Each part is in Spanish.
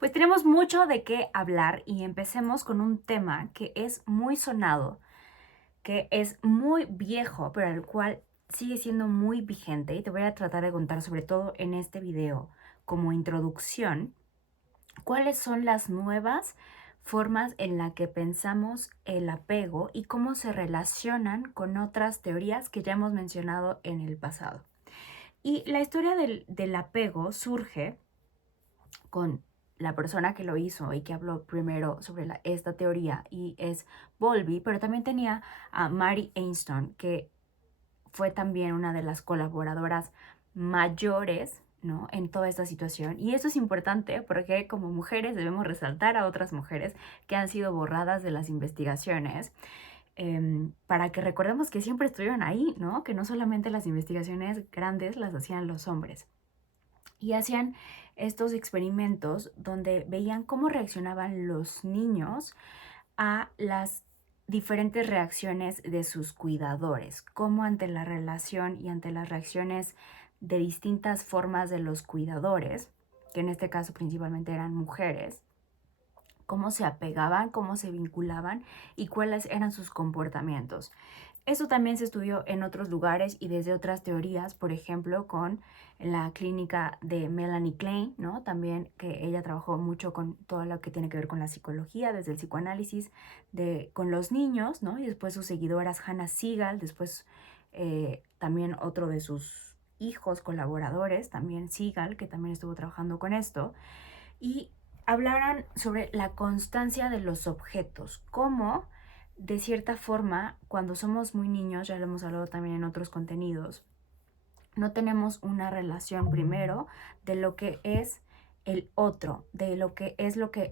Pues tenemos mucho de qué hablar y empecemos con un tema que es muy sonado, que es muy viejo, pero el cual sigue siendo muy vigente y te voy a tratar de contar sobre todo en este video como introducción cuáles son las nuevas formas en la que pensamos el apego y cómo se relacionan con otras teorías que ya hemos mencionado en el pasado. Y la historia del apego surge con la persona que lo hizo y que habló primero sobre esta teoría y es Bowlby, pero también tenía a Mary Ainston, que fue también una de las colaboradoras mayores, ¿no?, en toda esta situación. Y eso es importante porque como mujeres debemos resaltar a otras mujeres que han sido borradas de las investigaciones, para que recordemos que siempre estuvieron ahí, ¿no? Que no solamente las investigaciones grandes las hacían los hombres. Y hacían estos experimentos donde veían cómo reaccionaban los niños a las diferentes reacciones de sus cuidadores, cómo ante la relación y ante las reacciones de distintas formas de los cuidadores, que en este caso principalmente eran mujeres, cómo se apegaban, cómo se vinculaban y cuáles eran sus comportamientos. Eso también se estudió en otros lugares y desde otras teorías, por ejemplo, con la clínica de Melanie Klein, ¿no? También que ella trabajó mucho con todo lo que tiene que ver con la psicología, desde el psicoanálisis, con los niños, ¿no? Y después sus seguidoras Hannah Siegel, después también otro de sus hijos colaboradores, también Siegel, que también estuvo trabajando con esto, y hablaran sobre la constancia de los objetos, cómo de cierta forma, cuando somos muy niños, ya lo hemos hablado también en otros contenidos, no tenemos una relación primero de lo que es el otro, de lo que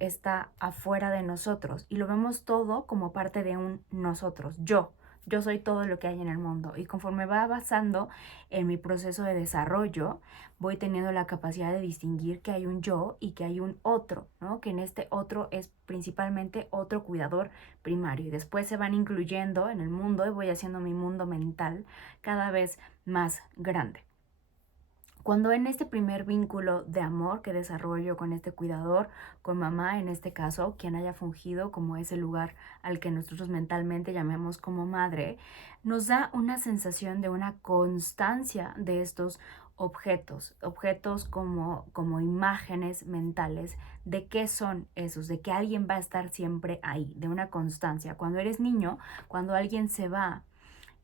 está afuera de nosotros y lo vemos todo como parte de un nosotros, yo soy todo lo que hay en el mundo y conforme va avanzando en mi proceso de desarrollo, voy teniendo la capacidad de distinguir que hay un yo y que hay un otro, ¿no? Que en este otro es principalmente otro cuidador primario y después se van incluyendo en el mundo y voy haciendo mi mundo mental cada vez más grande. Cuando en este primer vínculo de amor que desarrollo con este cuidador, con mamá en este caso, quien haya fungido como ese lugar al que nosotros mentalmente llamemos como madre, nos da una sensación de una constancia de estos objetos como imágenes mentales de qué son esos, de que alguien va a estar siempre ahí, de una constancia. Cuando eres niño, cuando alguien se va,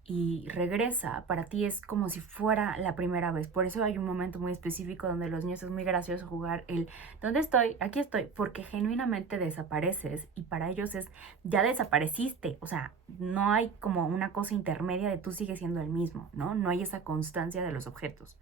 y regresa, para ti es como si fuera la primera vez. Por eso hay un momento muy específico donde los niños es muy gracioso jugar el ¿dónde estoy? Aquí estoy, porque genuinamente desapareces y para ellos es ya desapareciste, o sea, no hay como una cosa intermedia de tú sigues siendo el mismo, ¿no? No hay esa constancia de los objetos.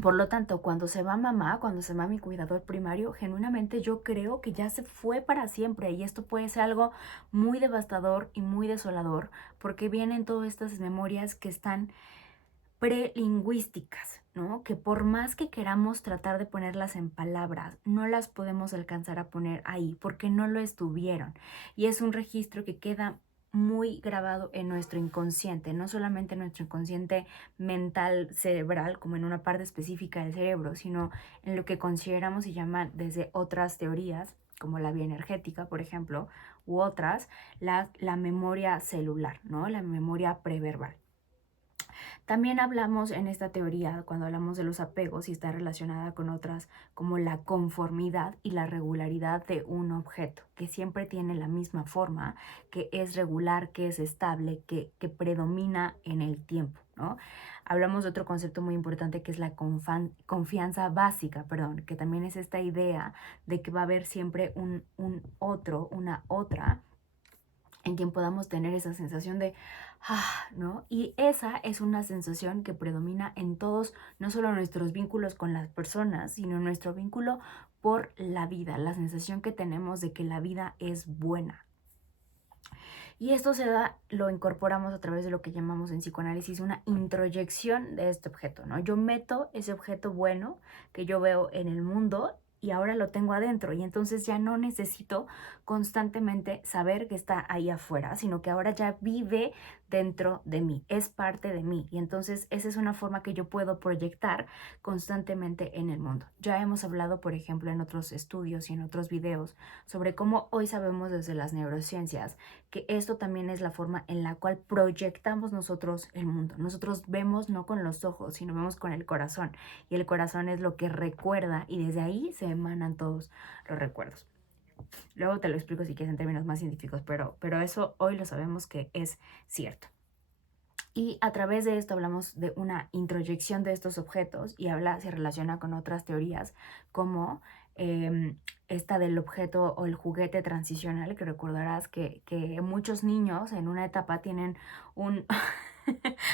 Por lo tanto, cuando se va mamá, cuando se va mi cuidador primario, genuinamente yo creo que ya se fue para siempre y esto puede ser algo muy devastador y muy desolador porque vienen todas estas memorias que están prelingüísticas, ¿no? Que por más que queramos tratar de ponerlas en palabras, no las podemos alcanzar a poner ahí porque no lo estuvieron. Y es un registro que queda muy grabado en nuestro inconsciente, no solamente en nuestro inconsciente mental cerebral, como en una parte específica del cerebro, sino en lo que consideramos y llaman desde otras teorías, como la bioenergética, por ejemplo, u otras, la memoria celular, ¿no? La memoria preverbal. También hablamos en esta teoría, cuando hablamos de los apegos, y está relacionada con otras, como la conformidad y la regularidad de un objeto, que siempre tiene la misma forma, que es regular, que es estable, que predomina en el tiempo, ¿no? Hablamos de otro concepto muy importante que es la confianza básica, perdón, que también es esta idea de que va a haber siempre un otro, una otra, en quien podamos tener esa sensación de, ¿no? Y esa es una sensación que predomina en todos, no solo nuestros vínculos con las personas, sino nuestro vínculo por la vida, la sensación que tenemos de que la vida es buena. Y esto se da, lo incorporamos a través de lo que llamamos en psicoanálisis una introyección de este objeto, ¿no? Yo meto ese objeto bueno que yo veo en el mundo y ahora lo tengo adentro y entonces ya no necesito constantemente saber que está ahí afuera, sino que ahora ya vive dentro de mí, es parte de mí y entonces esa es una forma que yo puedo proyectar constantemente en el mundo. Ya hemos hablado, por ejemplo, en otros estudios y en otros videos sobre cómo hoy sabemos desde las neurociencias que esto también es la forma en la cual proyectamos nosotros el mundo. Nosotros vemos no con los ojos, sino vemos con el corazón y el corazón es lo que recuerda y desde ahí se emanan todos los recuerdos. Luego te lo explico si quieres en términos más científicos, pero eso hoy lo sabemos que es cierto. Y a través de esto hablamos de una introyección de estos objetos y se relaciona con otras teorías como esta del objeto o el juguete transicional, que recordarás que muchos niños en una etapa tienen un...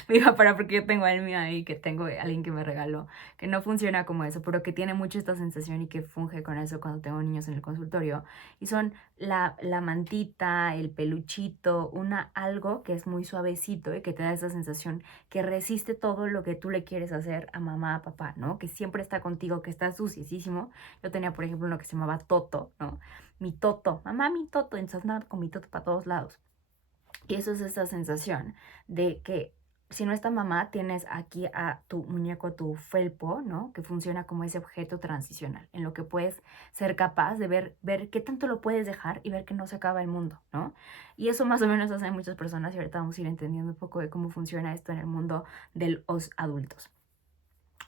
Me iba a parar porque yo tengo el mío ahí, que tengo alguien que me regaló, que no funciona como eso, pero que tiene mucho esta sensación y que funge con eso cuando tengo niños en el consultorio. Y son la mantita, el peluchito, algo que es muy suavecito y que te da esa sensación que resiste todo lo que tú le quieres hacer a mamá, a papá, ¿no? Que siempre está contigo, que está suciísimo. Yo tenía, por ejemplo, uno que se llamaba Toto, ¿no? Mi Toto, mamá, mi Toto, entonces andaba con mi Toto para todos lados. Y eso es esa sensación de que si no está mamá, tienes aquí a tu muñeco, tu felpo, ¿no? Que funciona como ese objeto transicional, en lo que puedes ser capaz de ver qué tanto lo puedes dejar y ver que no se acaba el mundo, ¿no? Y eso más o menos hacen muchas personas y ahorita vamos a ir entendiendo un poco de cómo funciona esto en el mundo de los adultos.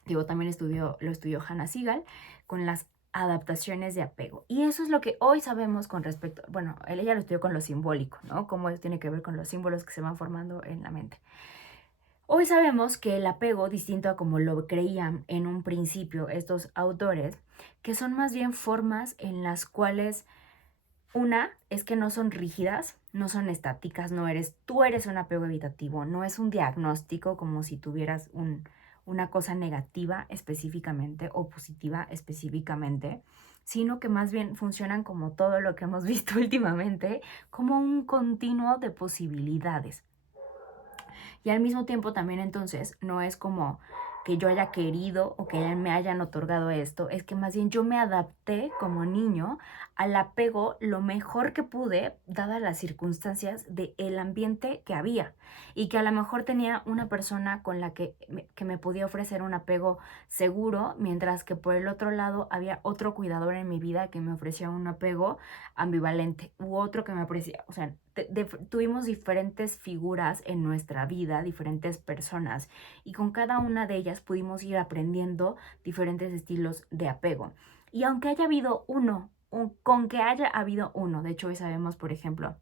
Digo, también lo estudió Hannah Sigal con las adaptaciones de apego. Y eso es lo que hoy sabemos con respecto, bueno, ella lo estudió con lo simbólico, ¿no? Cómo tiene que ver con los símbolos que se van formando en la mente. Hoy sabemos que el apego, distinto a como lo creían en un principio estos autores, que son más bien formas en las cuales una es que no son rígidas, no son estáticas, tú eres un apego evitativo, no es un diagnóstico como si tuvieras una cosa negativa específicamente o positiva específicamente, sino que más bien funcionan como todo lo que hemos visto últimamente, como un continuo de posibilidades. Y al mismo tiempo también entonces no es como que yo haya querido o que me hayan otorgado esto, es que más bien yo me adapté como niño al apego lo mejor que pude, dadas las circunstancias del ambiente que había y que a lo mejor tenía una persona con la que me podía ofrecer un apego seguro, mientras que por el otro lado había otro cuidador en mi vida que me ofrecía un apego ambivalente u otro que me ofrecía, o sea, tuvimos diferentes figuras en nuestra vida, diferentes personas, y con cada una de ellas pudimos ir aprendiendo diferentes estilos de apego. Y aunque haya habido con que haya habido uno, de hecho hoy sabemos, por ejemplo,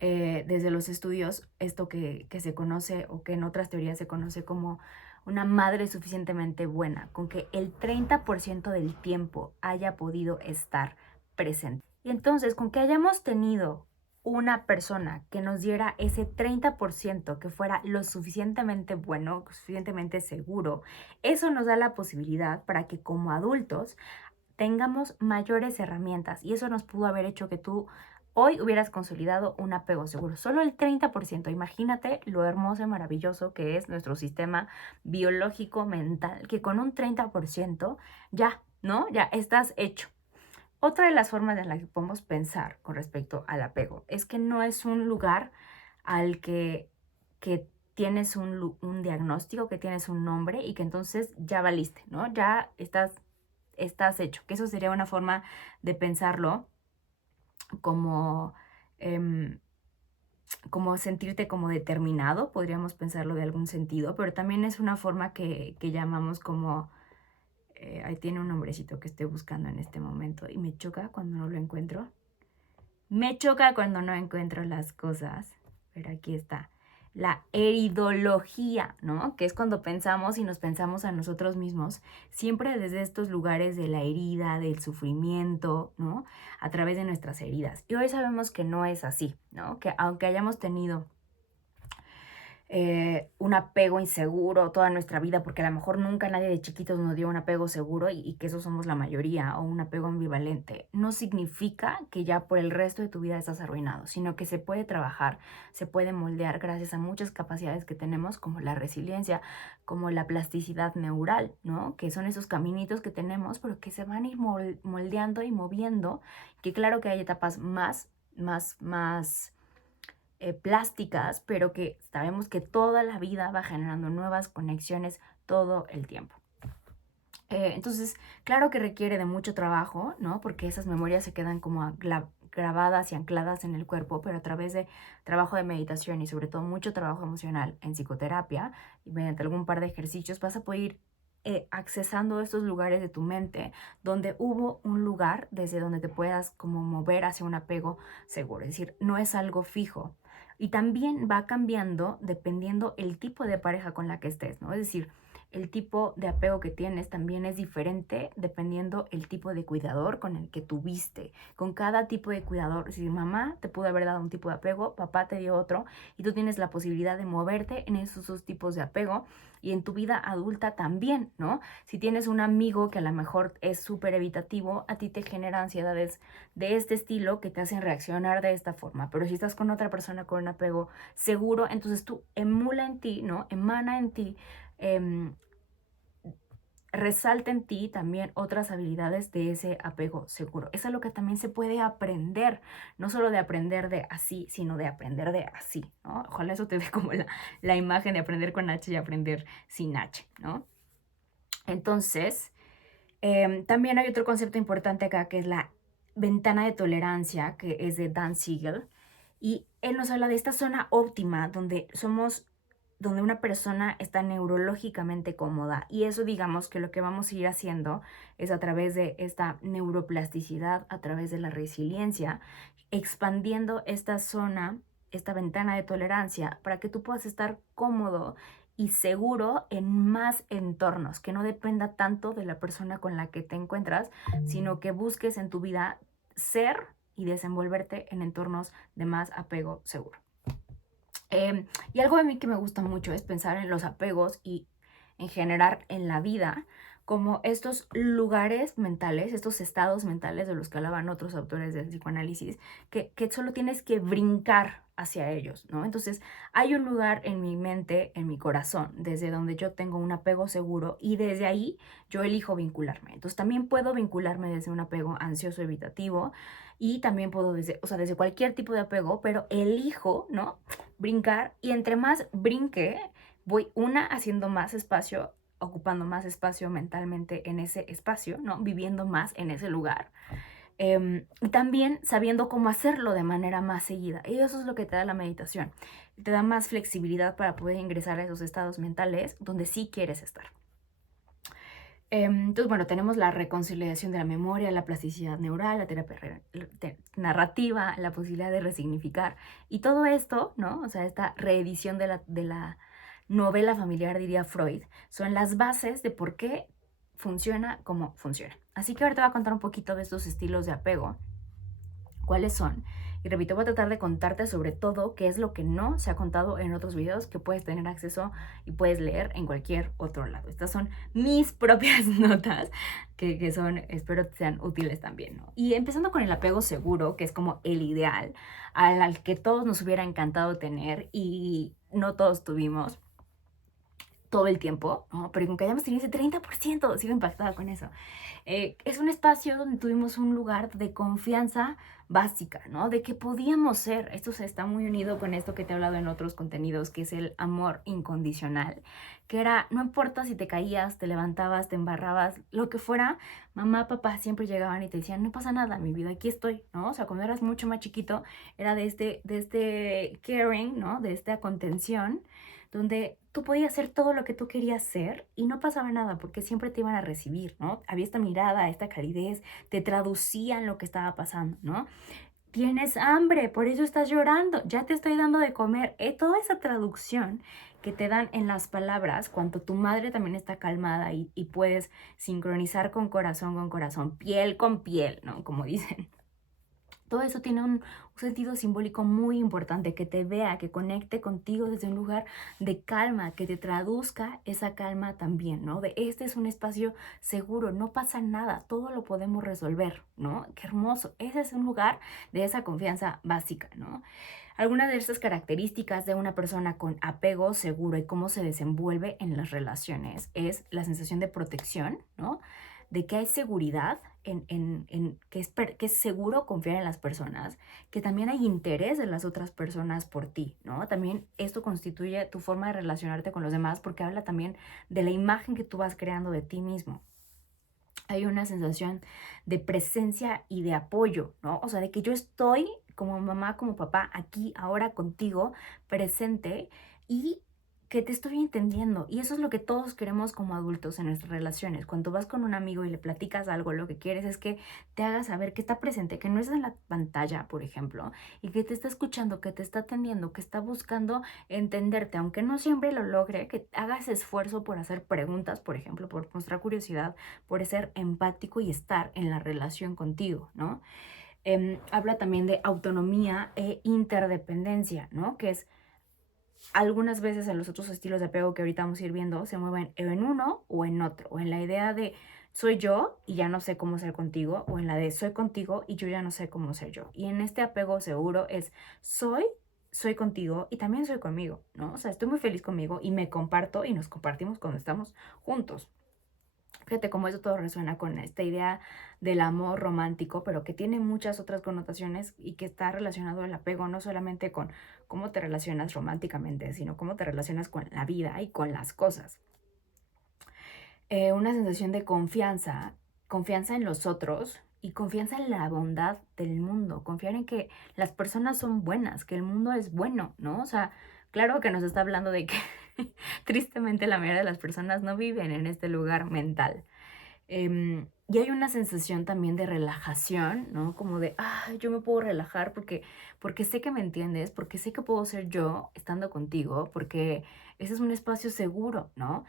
desde los estudios, esto que se conoce o que en otras teorías se conoce como una madre suficientemente buena, con que el 30% del tiempo haya podido estar presente. Y entonces, con que hayamos tenido una persona que nos diera ese 30% que fuera lo suficientemente bueno, suficientemente seguro, eso nos da la posibilidad para que como adultos tengamos mayores herramientas y eso nos pudo haber hecho que tú hoy hubieras consolidado un apego seguro. Solo el 30%. Imagínate lo hermoso y maravilloso que es nuestro sistema biológico mental, que con un 30% ya, ¿no? Ya estás hecho. Otra de las formas en las que podemos pensar con respecto al apego es que no es un lugar al que tienes un diagnóstico, que tienes un nombre y que entonces ya valiste, ¿no? Ya estás hecho. Que eso sería una forma de pensarlo como, em, como sentirte como determinado, podríamos pensarlo de algún sentido, pero también es una forma que llamamos como ahí tiene un nombrecito que estoy buscando en este momento y me choca cuando no lo encuentro. Me choca cuando no encuentro las cosas, pero aquí está. La heridología, ¿no? Que es cuando pensamos y nos pensamos a nosotros mismos, siempre desde estos lugares de la herida, del sufrimiento, ¿no? A través de nuestras heridas. Y hoy sabemos que no es así, ¿no? Que aunque hayamos tenido un apego inseguro toda nuestra vida, porque a lo mejor nunca nadie de chiquitos nos dio un apego seguro y que eso somos la mayoría, o un apego ambivalente, no significa que ya por el resto de tu vida estás arruinado, sino que se puede trabajar, se puede moldear gracias a muchas capacidades que tenemos, como la resiliencia, como la plasticidad neural, ¿no? Que son esos caminitos que tenemos, pero que se van a ir moldeando y moviendo, que claro que hay etapas más plásticas, pero que sabemos que toda la vida va generando nuevas conexiones todo el tiempo. Entonces, claro que requiere de mucho trabajo, ¿no? Porque esas memorias se quedan como grabadas y ancladas en el cuerpo, pero a través de trabajo de meditación y sobre todo mucho trabajo emocional en psicoterapia y mediante algún par de ejercicios vas a poder ir accesando estos lugares de tu mente donde hubo un lugar desde donde te puedas como mover hacia un apego seguro, es decir, no es algo fijo. Y también va cambiando dependiendo el tipo de pareja con la que estés, ¿no? Es decir, el tipo de apego que tienes también es diferente dependiendo el tipo de cuidador con el que tuviste. Con cada tipo de cuidador, si mamá te pudo haber dado un tipo de apego, papá te dio otro, y tú tienes la posibilidad de moverte en esos dos tipos de apego y en tu vida adulta también, ¿no? Si tienes un amigo que a lo mejor es súper evitativo, a ti te genera ansiedades de este estilo que te hacen reaccionar de esta forma. Pero si estás con otra persona con un apego seguro, entonces tú emula en ti, ¿no? Emana en ti resalta en ti también otras habilidades de ese apego seguro. Es algo que también se puede aprender, no solo de aprender de así, sino de aprender de así, ¿no? Ojalá eso te dé como la imagen de aprender con H y aprender sin H, ¿no? Entonces, también hay otro concepto importante acá que es la ventana de tolerancia, que es de Dan Siegel, y él nos habla de esta zona óptima donde una persona está neurológicamente cómoda. Y eso digamos que lo que vamos a ir haciendo es a través de esta neuroplasticidad, a través de la resiliencia, expandiendo esta zona, esta ventana de tolerancia para que tú puedas estar cómodo y seguro en más entornos, que no dependa tanto de la persona con la que te encuentras, sino que busques en tu vida ser y desenvolverte en entornos de más apego seguro. Y algo de mí que me gusta mucho es pensar en los apegos y en general en la vida como estos lugares mentales, estos estados mentales de los que hablaban otros autores del psicoanálisis, que solo tienes que brincar hacia ellos, ¿no? Entonces, hay un lugar en mi mente, en mi corazón, desde donde yo tengo un apego seguro y desde ahí yo elijo vincularme. Entonces, también puedo vincularme desde un apego ansioso evitativo y también puedo desde cualquier tipo de apego, pero elijo, ¿no? Brincar y entre más brinque, voy haciendo más espacio, ocupando más espacio mentalmente en ese espacio, ¿no? Viviendo más en ese lugar. Y también sabiendo cómo hacerlo de manera más seguida. Y eso es lo que te da la meditación. Te da más flexibilidad para poder ingresar a esos estados mentales donde sí quieres estar. Entonces, bueno, tenemos la reconciliación de la memoria, la plasticidad neural, la terapia narrativa, la posibilidad de resignificar. Y todo esto, ¿no? O sea, esta reedición de la novela familiar, diría Freud, son las bases de por qué funciona como funciona. Así que ahora te voy a contar un poquito de estos estilos de apego, cuáles son. Y repito, voy a tratar de contarte sobre todo qué es lo que no se ha contado en otros videos que puedes tener acceso y puedes leer en cualquier otro lado. Estas son mis propias notas que son, espero que sean útiles también, ¿no? Y empezando con el apego seguro, que es como el ideal, al que todos nos hubiera encantado tener y no todos tuvimos todo el tiempo, ¿no? Pero con que hayamos tenido ese 30%, sigo impactada con eso. Es un espacio donde tuvimos un lugar de confianza básica, ¿no? De que podíamos ser. Esto se está muy unido con esto que te he hablado en otros contenidos, que es el amor incondicional, que era, no importa si te caías, te levantabas, te embarrabas, lo que fuera, mamá, papá siempre llegaban y te decían, no pasa nada, mi vida, aquí estoy, ¿no? O sea, cuando eras mucho más chiquito, era de este caring, ¿no? De esta contención, donde tú podías hacer todo lo que tú querías hacer y no pasaba nada porque siempre te iban a recibir, ¿no? Había esta mirada, esta calidez, te traducían lo que estaba pasando, ¿no? Tienes hambre, por eso estás llorando, ya te estoy dando de comer. Toda esa traducción que te dan en las palabras, cuando tu madre también está calmada y puedes sincronizar con corazón, piel con piel, ¿no? Como dicen. Todo eso tiene un sentido simbólico muy importante, que te vea, que conecte contigo desde un lugar de calma, que te traduzca esa calma también, ¿no? De este es un espacio seguro, no pasa nada, todo lo podemos resolver, ¿no? Qué hermoso. Ese es un lugar de esa confianza básica, ¿no? Algunas de estas características de una persona con apego seguro y cómo se desenvuelve en las relaciones es la sensación de protección, ¿no? De que hay seguridad, que es seguro confiar en las personas, que también hay interés de las otras personas por ti, ¿no? También esto constituye tu forma de relacionarte con los demás porque habla también de la imagen que tú vas creando de ti mismo. Hay una sensación de presencia y de apoyo, ¿no? O sea, de que yo estoy como mamá, como papá, aquí, ahora contigo, presente y que te estoy entendiendo. Y eso es lo que todos queremos como adultos en nuestras relaciones. Cuando vas con un amigo y le platicas algo, lo que quieres es que te haga saber que está presente, que no es en la pantalla, por ejemplo, y que te está escuchando, que te está atendiendo, que está buscando entenderte, aunque no siempre lo logre, que hagas esfuerzo por hacer preguntas, por ejemplo, por mostrar curiosidad, por ser empático y estar en la relación contigo, ¿no? Habla también de autonomía e interdependencia, ¿no? Que es algunas veces en los otros estilos de apego que ahorita vamos a ir viendo, se mueven en uno o en otro, o en la idea de soy yo y ya no sé cómo ser contigo, o en la de soy contigo y yo ya no sé cómo ser yo. Y en este apego seguro es soy contigo y también soy conmigo, ¿no? O sea, estoy muy feliz conmigo y me comparto y nos compartimos cuando estamos juntos. Fíjate cómo eso todo resuena con esta idea del amor romántico, pero que tiene muchas otras connotaciones y que está relacionado al apego, no solamente con cómo te relacionas románticamente, sino cómo te relacionas con la vida y con las cosas. Una sensación de confianza, confianza en los otros y confianza en la bondad del mundo, confiar en que las personas son buenas, que el mundo es bueno, ¿no? O sea, claro que nos está hablando de que tristemente la mayoría de las personas no viven en este lugar mental. Y hay una sensación también de relajación, ¿no? Como de, yo me puedo relajar porque sé que me entiendes, porque sé que puedo ser yo estando contigo, porque ese es un espacio seguro, ¿no?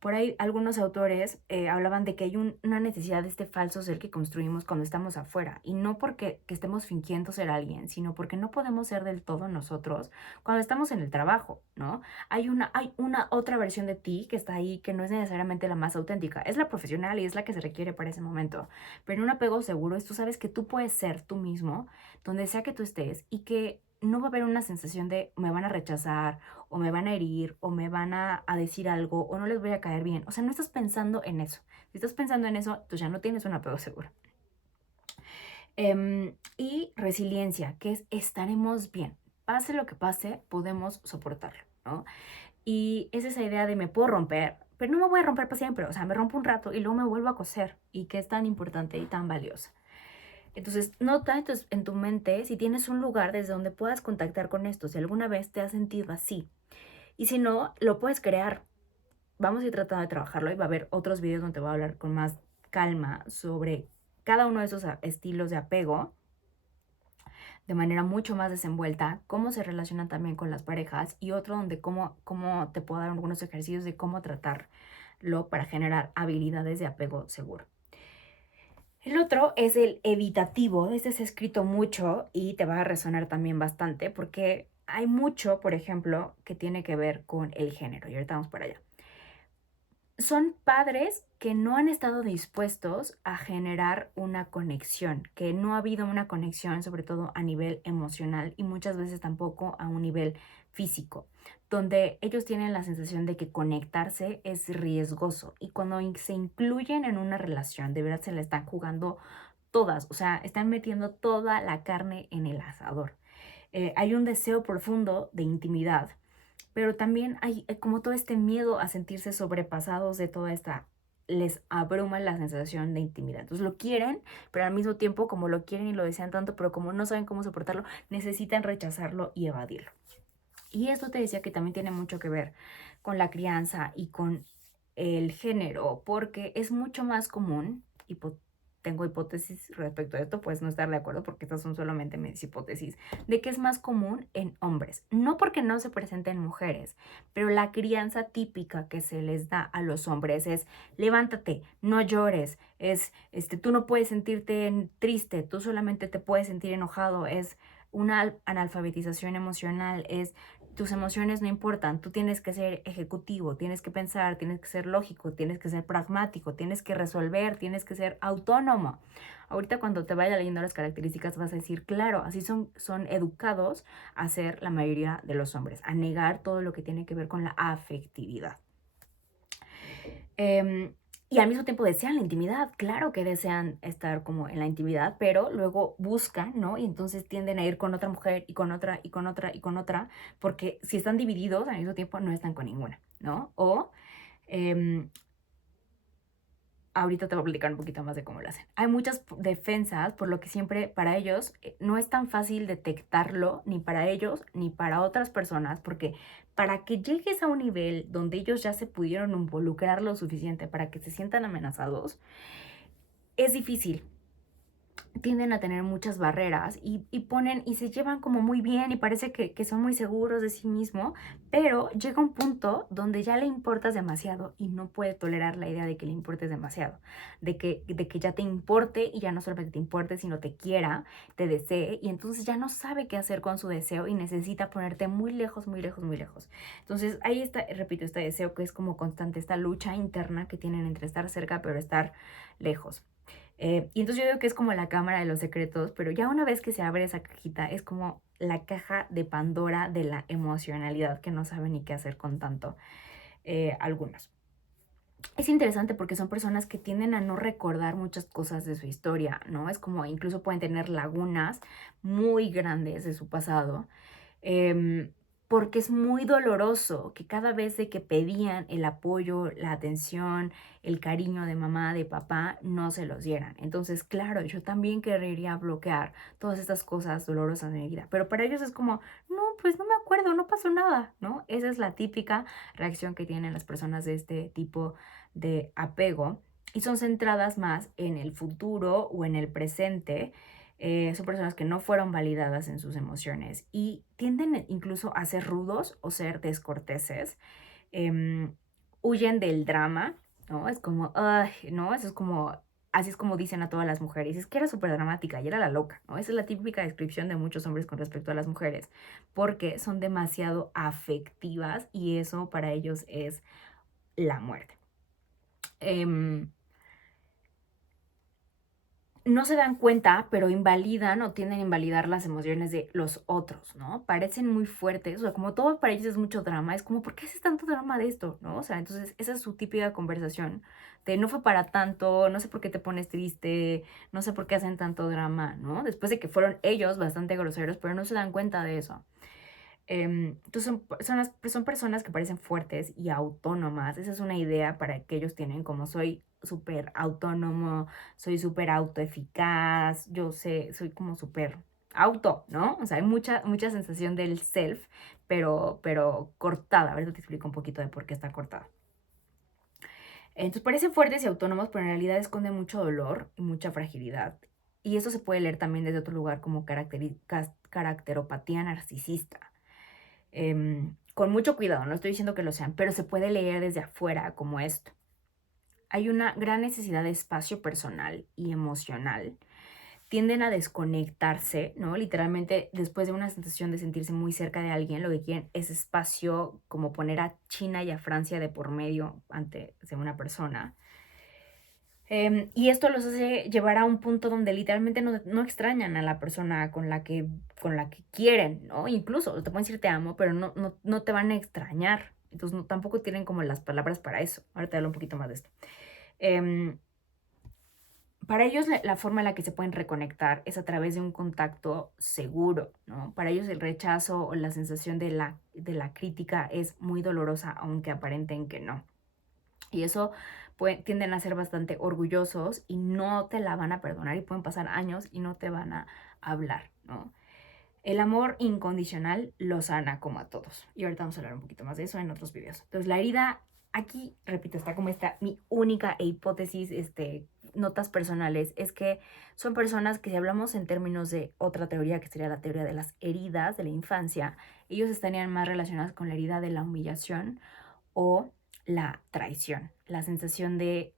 Por ahí algunos autores hablaban de que hay una necesidad de este falso ser que construimos cuando estamos afuera. Y no porque que estemos fingiendo ser alguien, sino porque no podemos ser del todo nosotros cuando estamos en el trabajo, ¿no? Hay una otra versión de ti que está ahí que no es necesariamente la más auténtica. Es la profesional y es la que se requiere para ese momento. Pero en un apego seguro es tú sabes que tú puedes ser tú mismo, donde sea que tú estés, y que no va a haber una sensación de me van a rechazar o me van a herir, o me van a decir algo, o no les voy a caer bien. O sea, no estás pensando en eso. Si estás pensando en eso, pues ya no tienes un apego seguro. Y resiliencia, que es estaremos bien. Pase lo que pase, podemos soportarlo, ¿no? Y es esa idea de me puedo romper, pero no me voy a romper para siempre. O sea, me rompo un rato y luego me vuelvo a coser. Y que es tan importante y tan valiosa. Entonces, nota en tu mente si tienes un lugar desde donde puedas contactar con esto, si alguna vez te has sentido así. Y si no, lo puedes crear. Vamos a ir tratando de trabajarlo y va a haber otros videos donde te voy a hablar con más calma sobre cada uno de esos estilos de apego de manera mucho más desenvuelta, cómo se relacionan también con las parejas, y otro donde cómo te puedo dar algunos ejercicios de cómo tratarlo para generar habilidades de apego seguro. El otro es el evitativo. Este se ha escrito mucho y te va a resonar también bastante porque hay mucho, por ejemplo, que tiene que ver con el género. Y ahorita vamos para allá. Son padres que no han estado dispuestos a generar una conexión, que no ha habido una conexión, sobre todo a nivel emocional y muchas veces tampoco a un nivel físico, donde ellos tienen la sensación de que conectarse es riesgoso, y cuando se incluyen en una relación, de verdad se la están jugando todas, o sea, están metiendo toda la carne en el asador. Hay un deseo profundo de intimidad, pero también hay como todo este miedo a sentirse sobrepasados de toda esta, les abruma la sensación de intimidad. Entonces lo quieren, pero al mismo tiempo como lo quieren y lo desean tanto, pero como no saben cómo soportarlo, necesitan rechazarlo y evadirlo. Y esto te decía que también tiene mucho que ver con la crianza y con el género, porque es mucho más común, y tengo tengo hipótesis respecto a esto, puedes no estar de acuerdo porque estas son solamente mis hipótesis, de que es más común en hombres. No porque no se presente en mujeres, pero la crianza típica que se les da a los hombres es levántate, no llores, tú no puedes sentirte triste, tú solamente te puedes sentir enojado, es una analfabetización emocional, es tus emociones no importan, tú tienes que ser ejecutivo, tienes que pensar, tienes que ser lógico, tienes que ser pragmático, tienes que resolver, tienes que ser autónomo. Ahorita cuando te vaya leyendo las características vas a decir, claro, así son educados a ser la mayoría de los hombres, a negar todo lo que tiene que ver con la afectividad. Y al mismo tiempo desean la intimidad, claro que desean estar como en la intimidad, pero luego buscan, ¿no? Y entonces tienden a ir con otra mujer y con otra y con otra y con otra, porque si están divididos al mismo tiempo no están con ninguna, ¿no? O ahorita te voy a explicar un poquito más de cómo lo hacen. Hay muchas defensas, por lo que siempre para ellos no es tan fácil detectarlo, ni para ellos, ni para otras personas, porque para que llegues a un nivel donde ellos ya se pudieron involucrar lo suficiente para que se sientan amenazados, es difícil. Tienden a tener muchas barreras y ponen y se llevan como muy bien y parece que son muy seguros de sí mismo, pero llega un punto donde ya le importas demasiado y no puede tolerar la idea de que le importes demasiado, de que ya te importe y ya no solamente te importe, sino te quiera, te desee y entonces ya no sabe qué hacer con su deseo y necesita ponerte muy lejos, muy lejos, muy lejos. Entonces ahí está, repito, este deseo que es como constante, esta lucha interna que tienen entre estar cerca pero estar lejos. Y entonces yo digo que es como la cámara de los secretos, pero ya una vez que se abre esa cajita, es como la caja de Pandora de la emocionalidad que no saben ni qué hacer con tanto, algunos. Es interesante porque son personas que tienden a no recordar muchas cosas de su historia, ¿no? Es como incluso pueden tener lagunas muy grandes de su pasado. em, Porque es muy doloroso que cada vez de que pedían el apoyo, la atención, el cariño de mamá, de papá, no se los dieran. Entonces, claro, yo también querría bloquear todas estas cosas dolorosas de mi vida, pero para ellos es como, no, pues no me acuerdo, no pasó nada, ¿no? Esa es la típica reacción que tienen las personas de este tipo de apego y son centradas más en el futuro o en el presente. Son personas que no fueron validadas en sus emociones y tienden incluso a ser rudos o ser descorteses. em, Huyen del drama, ¿no? Es como, ay, ¿no? Eso es como, así es como dicen a todas las mujeres. Es que era súper dramática y era la loca, ¿no? Esa es la típica descripción de muchos hombres con respecto a las mujeres, porque son demasiado afectivas y eso para ellos es la muerte. No se dan cuenta, pero invalidan o tienden a invalidar las emociones de los otros, ¿no? Parecen muy fuertes, o sea, como todo para ellos es mucho drama, es como, ¿por qué haces tanto drama de esto? ¿No? O sea, entonces esa es su típica conversación de no fue para tanto, no sé por qué te pones triste, no sé por qué hacen tanto drama, ¿no? Después de que fueron ellos bastante groseros, pero no se dan cuenta de eso. Entonces son personas que parecen fuertes y autónomas. Esa es una idea para que ellos tienen como soy súper autónomo, soy súper autoeficaz, yo sé, soy como súper auto, ¿no? O sea, hay mucha sensación del self, pero cortada. Ahorita te explico un poquito de por qué está cortada. Entonces parecen fuertes y autónomos, pero en realidad esconden mucho dolor y mucha fragilidad. Y eso se puede leer también desde otro lugar como caracteropatía narcisista. Con mucho cuidado, no estoy diciendo que lo sean, pero se puede leer desde afuera como esto. Hay una gran necesidad de espacio personal y emocional. Tienden a desconectarse, ¿no? Literalmente, después de una sensación de sentirse muy cerca de alguien, lo que quieren es espacio, como poner a China y a Francia de por medio ante una persona. Y esto los hace llevar a un punto donde literalmente no extrañan a la persona con la que quieren, ¿no? Incluso te pueden decir te amo, pero no te van a extrañar. Entonces tampoco tienen como las palabras para eso. Ahora te hablo un poquito más de esto. Em, para ellos la forma en la que se pueden reconectar es a través de un contacto seguro, ¿no? Para ellos el rechazo o la sensación de la crítica es muy dolorosa, aunque aparenten que no. Y eso tienden a ser bastante orgullosos y no te la van a perdonar y pueden pasar años y no te van a hablar, ¿no? El amor incondicional los sana como a todos. Y ahorita vamos a hablar un poquito más de eso en otros videos. Entonces la herida aquí, repito, está como esta mi única hipótesis, notas personales, es que son personas que si hablamos en términos de otra teoría, que sería la teoría de las heridas de la infancia, ellos estarían más relacionados con la herida de la humillación o la traición, la sensación de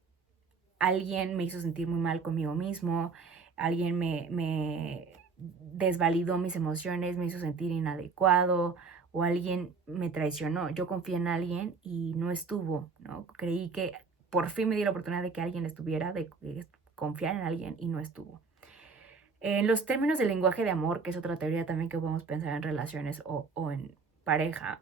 alguien me hizo sentir muy mal conmigo mismo, alguien me desvalidó mis emociones, me hizo sentir inadecuado o alguien me traicionó. Yo confié en alguien y no estuvo, ¿no? Creí que por fin me di la oportunidad de que alguien estuviera, de confiar en alguien y no estuvo. En los términos del lenguaje de amor, que es otra teoría también que podemos pensar en relaciones o en pareja,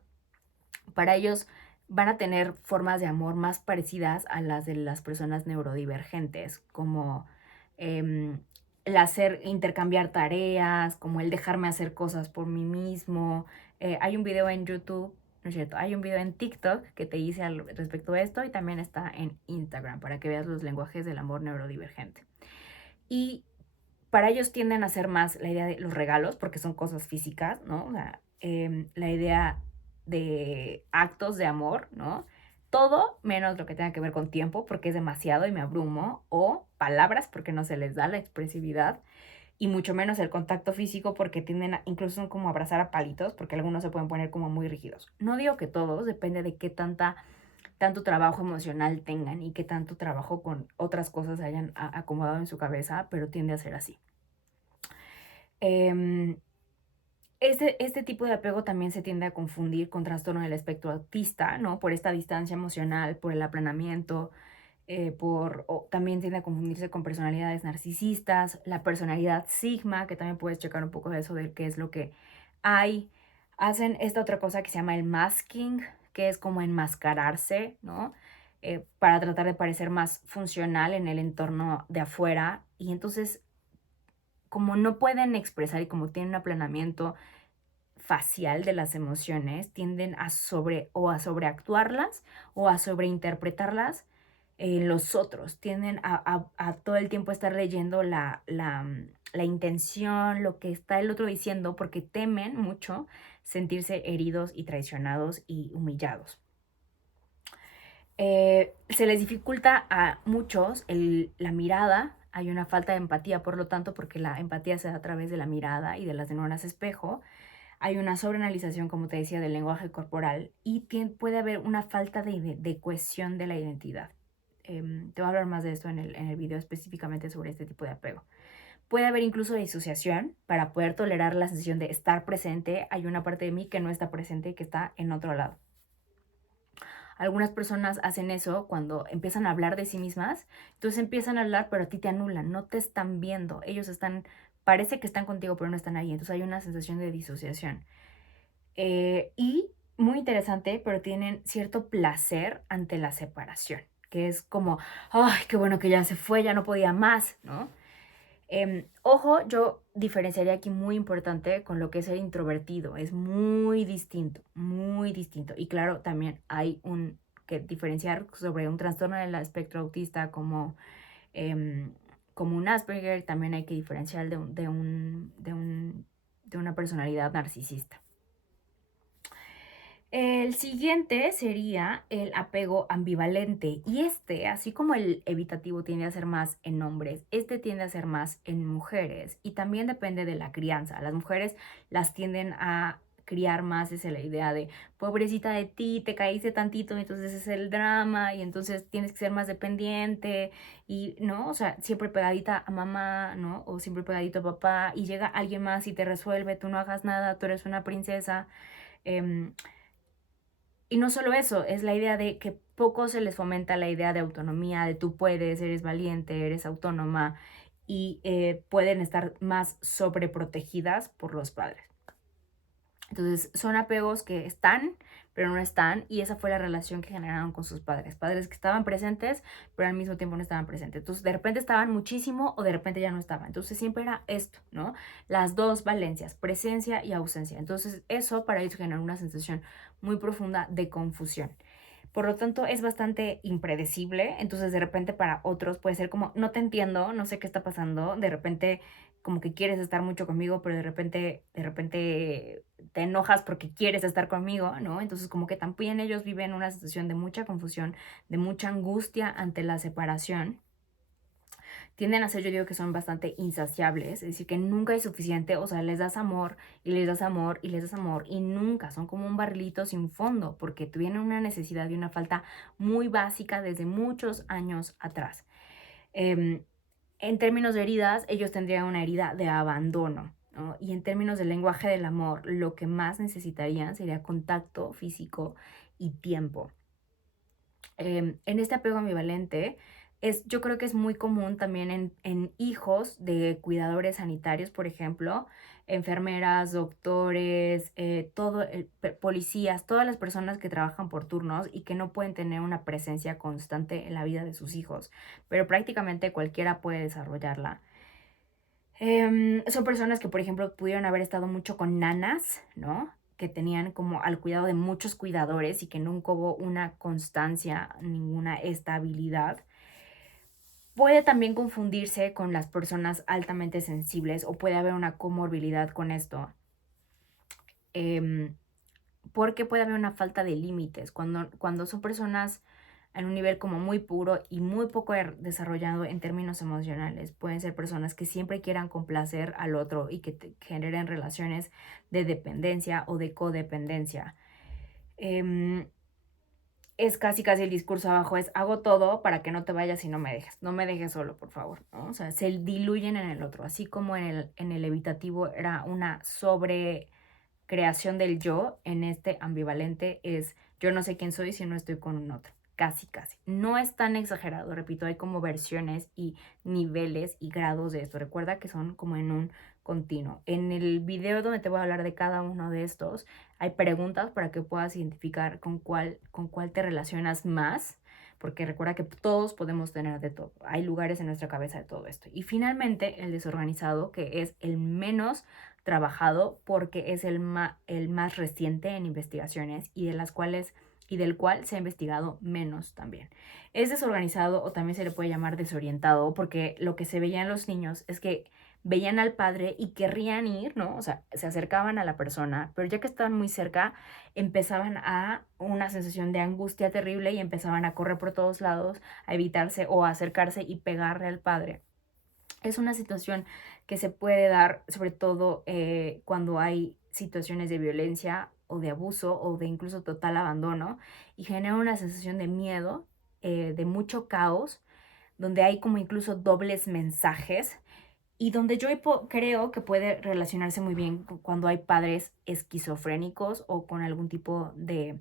para ellos van a tener formas de amor más parecidas a las de las personas neurodivergentes, como el hacer, intercambiar tareas, como el dejarme hacer cosas por mí mismo. Hay un video en YouTube, no es cierto, hay un video en TikTok que te dice al respecto de esto y también está en Instagram para que veas los lenguajes del amor neurodivergente. Y para ellos tienden a ser más la idea de los regalos, porque son cosas físicas, ¿no? O sea, la idea de actos de amor, ¿no? Todo menos lo que tenga que ver con tiempo, porque es demasiado y me abrumo, o palabras, porque no se les da la expresividad, y mucho menos el contacto físico, porque tienden a, incluso son como abrazar a palitos, porque algunos se pueden poner como muy rígidos. No digo que todos, depende de qué tanto trabajo emocional tengan y qué tanto trabajo con otras cosas hayan acomodado en su cabeza, pero tiende a ser así. Este tipo de apego también se tiende a confundir con trastorno del espectro autista, ¿no? Por esta distancia emocional, por el aplanamiento, también tiende a confundirse con personalidades narcisistas, la personalidad sigma, que también puedes checar un poco de eso, de qué es lo que hay. Hacen esta otra cosa que se llama el masking, que es como enmascararse, ¿no? Para tratar de parecer más funcional en el entorno de afuera. Y entonces, como no pueden expresar y como tienen un aplanamiento facial de las emociones, tienden a sobreactuarlas o a sobreinterpretarlas en los otros. Tienden a todo el tiempo estar leyendo la intención, lo que está el otro diciendo, porque temen mucho sentirse heridos y traicionados y humillados. Se les dificulta a muchos la mirada, hay una falta de empatía, por lo tanto, porque la empatía se da a través de la mirada y de las neuronas espejo. Hay una sobreanalización, como te decía, del lenguaje corporal y puede haber una falta de cohesión de la identidad. Te voy a hablar más de esto en el video específicamente sobre este tipo de apego. Puede haber incluso disociación para poder tolerar la sensación de estar presente. Hay una parte de mí que no está presente y que está en otro lado. Algunas personas hacen eso cuando empiezan a hablar de sí mismas, entonces empiezan a hablar, pero a ti te anulan, no te están viendo. Ellos parece que están contigo, pero no están ahí. Entonces hay una sensación de disociación. Y muy interesante, pero tienen cierto placer ante la separación, que es como, ay, qué bueno que ya se fue, ya no podía más, ¿no? Ojo, yo diferenciaría aquí muy importante con lo que es el introvertido, es muy distinto, muy distinto. Y claro, también hay que diferenciar sobre un trastorno del espectro autista como un Asperger, también hay que diferenciar de una personalidad narcisista. El siguiente sería el apego ambivalente y así como el evitativo tiende a ser más en hombres, este tiende a ser más en mujeres y también depende de la crianza. Las mujeres las tienden a criar más desde la idea de pobrecita de ti, te caíste tantito, entonces es el drama y entonces tienes que ser más dependiente y, ¿no? O sea, siempre pegadita a mamá, ¿no? O siempre pegadito a papá y llega alguien más y te resuelve, tú no hagas nada, tú eres una princesa. Y no solo eso, es la idea de que poco se les fomenta la idea de autonomía, de tú puedes, eres valiente, eres autónoma y pueden estar más sobreprotegidas por los padres. Entonces son apegos que están, pero no están, y esa fue la relación que generaron con sus padres. Padres que estaban presentes, pero al mismo tiempo no estaban presentes. Entonces de repente estaban muchísimo o de repente ya no estaban. Entonces siempre era esto, ¿no? Las dos valencias, presencia y ausencia. Entonces eso para ellos generó una sensación muy profunda de confusión. Por lo tanto, es bastante impredecible. Entonces, de repente para otros puede ser como, no te entiendo, no sé qué está pasando. De repente, como que quieres estar mucho conmigo, pero de repente te enojas porque quieres estar conmigo, ¿no? Entonces, como que también ellos viven una situación de mucha confusión, de mucha angustia ante la separación. Tienden a ser, yo digo que son bastante insaciables, es decir, que nunca hay suficiente, o sea, les das amor y les das amor y les das amor y nunca, son como un barrilito sin fondo, porque tuvieron una necesidad y una falta muy básica desde muchos años atrás. Em, en términos de heridas, ellos tendrían una herida de abandono, ¿no? Y en términos del lenguaje del amor, lo que más necesitarían sería contacto físico y tiempo. En este apego ambivalente yo creo que es muy común también en hijos de cuidadores sanitarios, por ejemplo, enfermeras, doctores, policías, todas las personas que trabajan por turnos y que no pueden tener una presencia constante en la vida de sus hijos, pero prácticamente cualquiera puede desarrollarla. Son personas que, por ejemplo, pudieron haber estado mucho con nanas, ¿no? Que tenían como al cuidado de muchos cuidadores y que nunca hubo una constancia, ninguna estabilidad. Puede también confundirse con las personas altamente sensibles o puede haber una comorbilidad con esto, em, porque puede haber una falta de límites. Cuando son personas en un nivel como muy puro y muy poco desarrollado en términos emocionales. Pueden ser personas que siempre quieran complacer al otro y que generen relaciones de dependencia o de codependencia. Em, es casi casi el discurso abajo es hago todo para que no te vayas y no me dejes solo, por favor, ¿no? O sea, se diluyen en el otro, así como en el evitativo era una sobrecreación del yo, en este ambivalente es yo no sé quién soy si no estoy con un otro. Casi, casi. No es tan exagerado, repito, hay como versiones y niveles y grados de esto. Recuerda que son como en un continuo. En el video donde te voy a hablar de cada uno de estos, hay preguntas para que puedas identificar con cuál te relacionas más, porque recuerda que todos podemos tener de todo. Hay lugares en nuestra cabeza de todo esto. Y finalmente, el desorganizado, que es el menos trabajado porque es el más reciente en investigaciones y del cual se ha investigado menos también. Es desorganizado o también se le puede llamar desorientado porque lo que se veía en los niños es que veían al padre y querrían ir, ¿no? O sea, se acercaban a la persona, pero ya que estaban muy cerca, empezaban a una sensación de angustia terrible y empezaban a correr por todos lados, a evitarse o a acercarse y pegarle al padre. Es una situación que se puede dar sobre todo cuando hay situaciones de violencia o de abuso o de incluso total abandono y genera una sensación de miedo, de mucho caos, donde hay como incluso dobles mensajes y donde yo creo que puede relacionarse muy bien cuando hay padres esquizofrénicos o con algún tipo de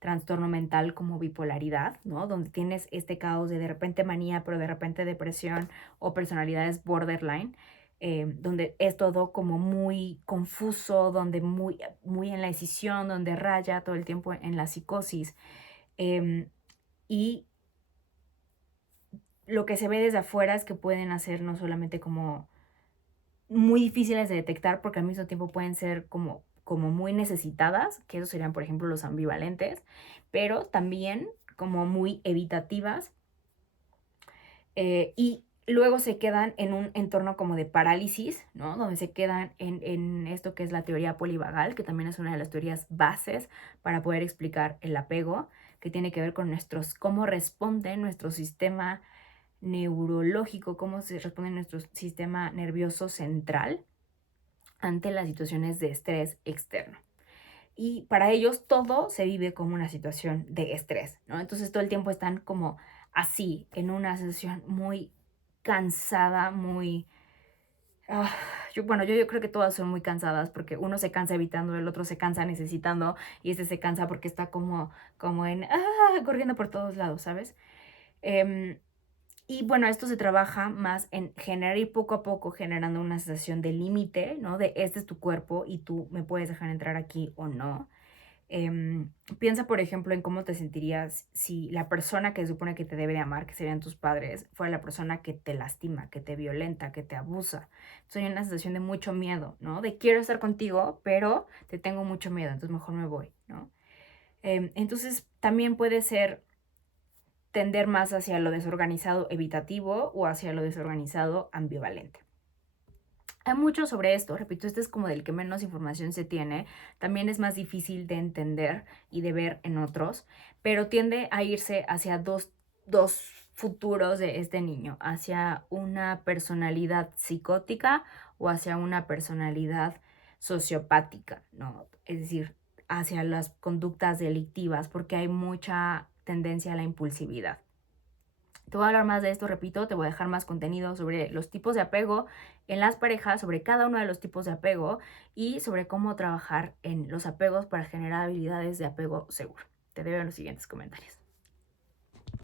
trastorno mental como bipolaridad, ¿no? Donde tienes este caos de repente manía, pero de repente depresión o personalidades borderline, donde es todo como muy confuso, donde muy en la decisión, donde raya todo el tiempo en la psicosis. Y lo que se ve desde afuera es que pueden hacer no solamente como muy difíciles de detectar porque al mismo tiempo pueden ser como muy necesitadas, que esos serían por ejemplo los ambivalentes, pero también como muy evitativas, y luego se quedan en un entorno como de parálisis, ¿no? Donde se quedan en esto que es la teoría polivagal, que también es una de las teorías bases para poder explicar el apego, que tiene que ver con cómo responde nuestro sistema neurológico, cómo se responde nuestro sistema nervioso central ante las situaciones de estrés externo. Y para ellos todo se vive como una situación de estrés, ¿no? Entonces todo el tiempo están como así, en una situación muy cansada, muy... ah, yo creo que todas son muy cansadas porque uno se cansa evitando, el otro se cansa necesitando y este se cansa porque está como corriendo por todos lados, ¿sabes? Em, y bueno, esto se trabaja más en generar y poco a poco generando una sensación de límite, ¿no? De este es tu cuerpo y tú me puedes dejar entrar aquí o no. Piensa, por ejemplo, en cómo te sentirías si la persona que se supone que te debe de amar, que serían tus padres, fuera la persona que te lastima, que te violenta, que te abusa. Soy una sensación de mucho miedo, ¿no? De quiero estar contigo, pero te tengo mucho miedo, entonces mejor me voy, ¿no? Entonces, también puede ser tender más hacia lo desorganizado evitativo o hacia lo desorganizado ambivalente. Hay mucho sobre esto, repito, este es como del que menos información se tiene, también es más difícil de entender y de ver en otros, pero tiende a irse hacia dos futuros de este niño, hacia una personalidad psicótica o hacia una personalidad sociopática, ¿no? Es decir, hacia las conductas delictivas, porque hay mucha tendencia a la impulsividad. Te voy a hablar más de esto, repito, te voy a dejar más contenido sobre los tipos de apego en las parejas, sobre cada uno de los tipos de apego y sobre cómo trabajar en los apegos para generar habilidades de apego seguro. Te veo en los siguientes comentarios.